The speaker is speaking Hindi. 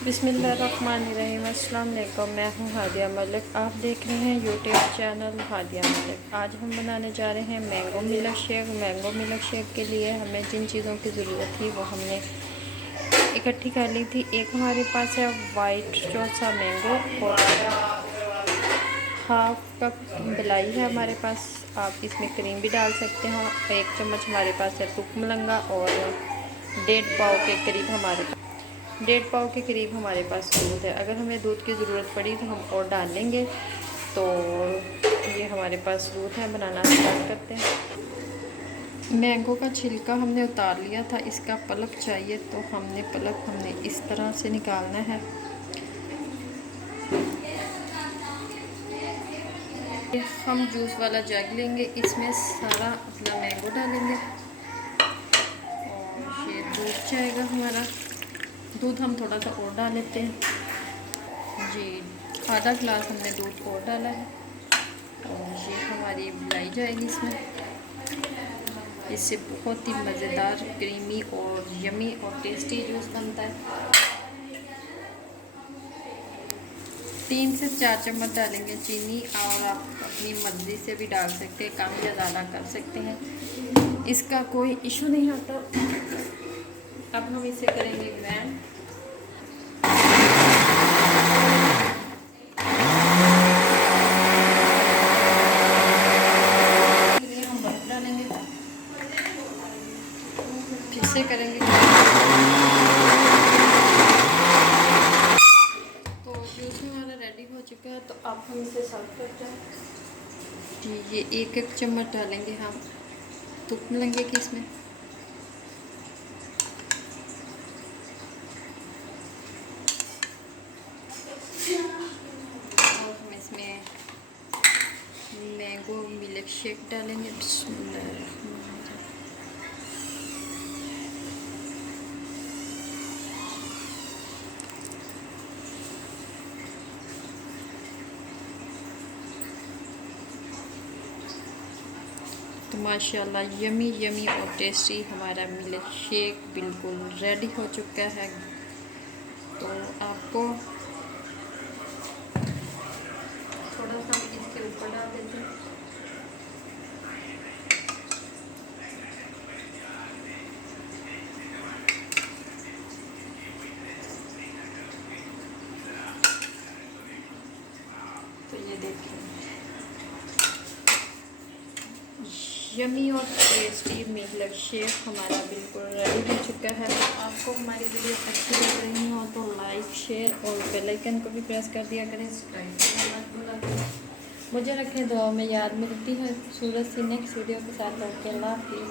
बिस्मिल्लाहिर्रहमानिर्रहीम। अस्सलाम वालेकुम। मैं हूँ हादिया मलिक। आप देख रहे हैं यूट्यूब चैनल हादिया मलिक। आज हम बनाने जा रहे हैं mango milk shake. Mango milk shake के लिए हमें जिन चीज़ों की ज़रूरत थी वो हमने इकट्ठी कर ली थी। एक हमारे पास है वाइट चौसा मैंगो और हाफ कप मलाई है हमारे पास। आप इसमें क्रीम भी डाल सकते हो। 1 चम्मच हमारे पास है तुकमलंगा और 1.5 पाव के करीब हमारे पास दूध है। अगर हमें दूध की ज़रूरत पड़ी तो हम और डाल लेंगे। तो ये हमारे पास दूध है। बनाना स्टार्ट करते हैं। मैंगो का छिलका हमने उतार लिया था। इसका पल्प चाहिए तो पल्प हमने इस तरह से निकालना है। हम जूस वाला जग लेंगे, इसमें सारा अपना मैंगो डालेंगे और ये दूध जाएगा हमारा। दूध हम थोड़ा सा और डाल लेते हैं जी। आधा गिलास हमने दूध और डाला है और ये हमारी मलाई जाएगी इसमें। इससे बहुत ही मज़ेदार, क्रीमी और यमी और टेस्टी जूस बनता है। 3 से 4 चम्मच डालेंगे चीनी और आप अपनी मर्ज़ी से भी डाल सकते हैं, कम या ज़्यादा कर सकते हैं, इसका कोई इशू नहीं आता। अब हम इसे करेंगे ग्राइंड। हम बर्फ डालेंगे, फिर से करेंगे। तो जूस हमारा रेडी हो चुका है। तो अब हम इसे सर्व करते हैं जी। ये 1-1 चम्मच डालेंगे हम तुकमलंगे की इसमें। और हम इसमें मैंगो मिल्क शेक डालेंगे। तो माशाल्लाह यमी यमी और टेस्टी हमारा मिल्क शेक बिल्कुल रेडी हो चुका है। तो आपको थोड़ा सा इसके ऊपर डाल देते हैं। तो ये देखिए यमी और टेस्टी मिल्क शेक हमारा बिल्कुल रेडी हो चुका है। तो आपको हमारी वीडियो अच्छी लग रही हो तो लाइक, शेयर और बेल आइकन को भी प्रेस कर दिया करें। सब्सक्राइब करना मत भूला करें। मुझे रखें दुआ में याद। मिलती है खूबसूरत सी नेक्स्ट वीडियो के साथ। अल्लाह हाफ़िज़।